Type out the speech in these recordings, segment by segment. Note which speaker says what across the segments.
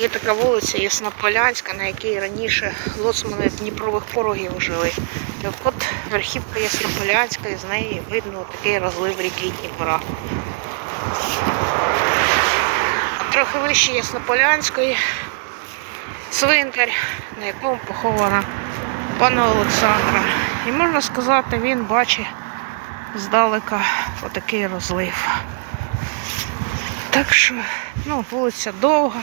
Speaker 1: Є така вулиця Яснополянська, на якій раніше лоцмани Дніпрових порогів жили. І от верхівка Яснополянська, і з неї видно такий розлив ріки Дніпра. А трохи вище Яснополянської цвинтар, на якому похована пана Олександра. І можна сказати, він бачить здалека отакий розлив. Так що, ну, вулиця довга.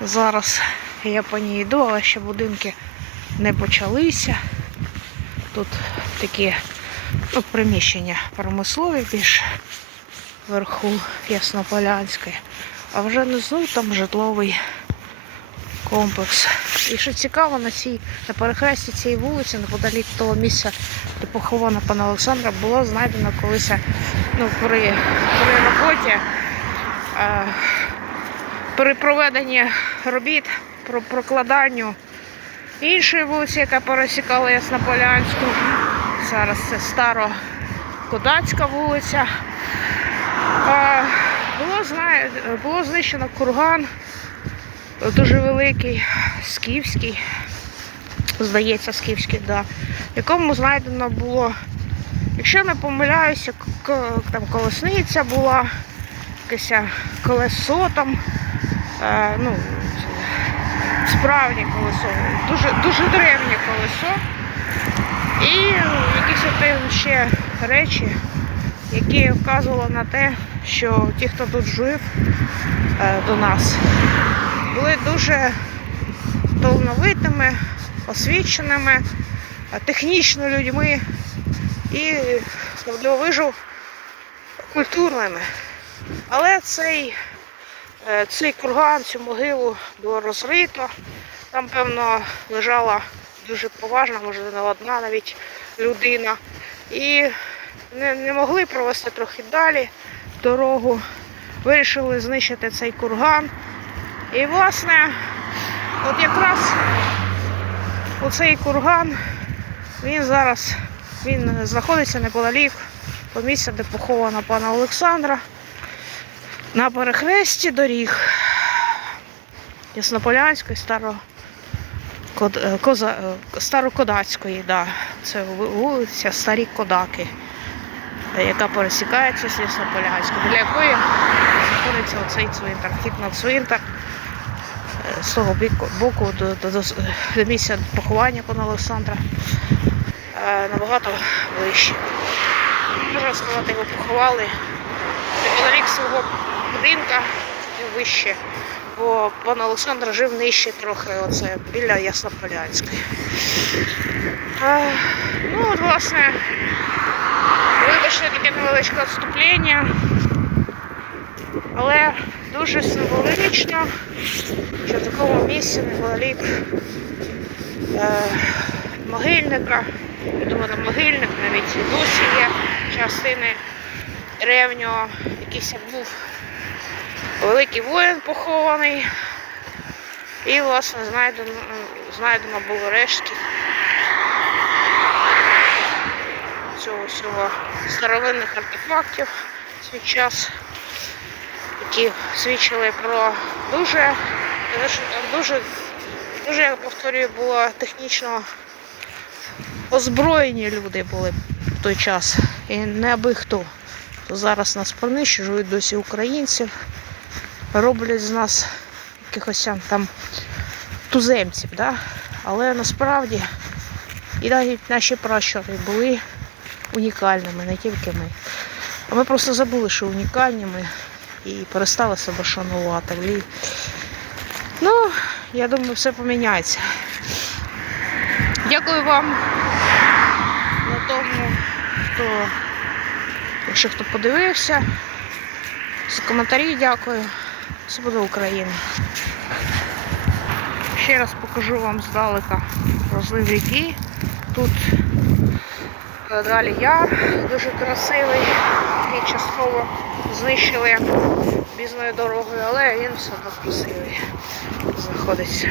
Speaker 1: Зараз я по ній йду, але ще будинки не почалися. Тут такі ну, приміщення промислові більш вверху Яснополянської. А вже внизу там житловий комплекс. І що цікаво, на цій на перехресті цієї вулиці, неподалік того місця, де похована пана Олександра, було знайдено колись ну, при, при роботі. е, При проведенні робіт про прокладанню іншої вулиці, яка пересікала Яснополянську. Зараз це Старокодацька вулиця. Було, знає- було знищено курган дуже великий, скіфський, здається, скіфський, да, якому знайдено було, якщо не помиляюся, там колесниця була, якесь колесо там, ну, справжнє колесо, дуже, дуже древнє колесо. І якісь ще речі, які вказували на те, що ті, хто тут жив е, до нас, були дуже талановитими, освіченими, е, технічно людьми і вижив культурними. Але цей, е, цей курган, цю могилу було розрито. Там, певно, лежала дуже поважна, може не одна навіть людина. І не, не могли провести трохи далі дорогу. Вирішили знищити цей курган. І, власне, от якраз оцей курган, він зараз він знаходиться неподалік по місця, де похована пана Олександра, на перехресті доріг Яснополянської. Е, е, Старокодацької, да. це вулиця Старі Кодаки, яка пересікається з Яснополянською, біля якої знаходиться оцей цвинтар, вхід на цвинтар е, з того боку до, до, до, до місця поховання пана Олександра набагато ближче. Можна сказати, його поховали неподалік свого будинка вище. Бо пан Олександр жив нижче трохи, оце біля Яснополянської. Е, ну, от, власне, вибачте таке невеличке відступлення. Але дуже символічно, що в такому місці неподалік е, могильника, я там могильник навіть досі є частини древнього, якийсь був великий воїн похований. І, власне, знайдено, знайдено було рештки цього всього старовинних артефактів свій час які свідчили про дуже, дуже, дуже, я повторюю, було технічно озброєні люди були в той час. І не аби хто. То зараз нас принищують досі українців, роблять з нас якихось там туземців. Да? Але насправді і навіть наші пращури були унікальними, не тільки ми. А ми просто забули, що унікальні ми і перестали себе шанувати. Ну, я думаю, все поміняється. Дякую вам на тому, хто, якщо хто подивився. За коментарі дякую. Це України. Ще раз покажу вам здалека розлив ріки. Тут е, далі яр дуже красивий, який частково знищили бізною дорогою, але він все одно красивий знаходиться.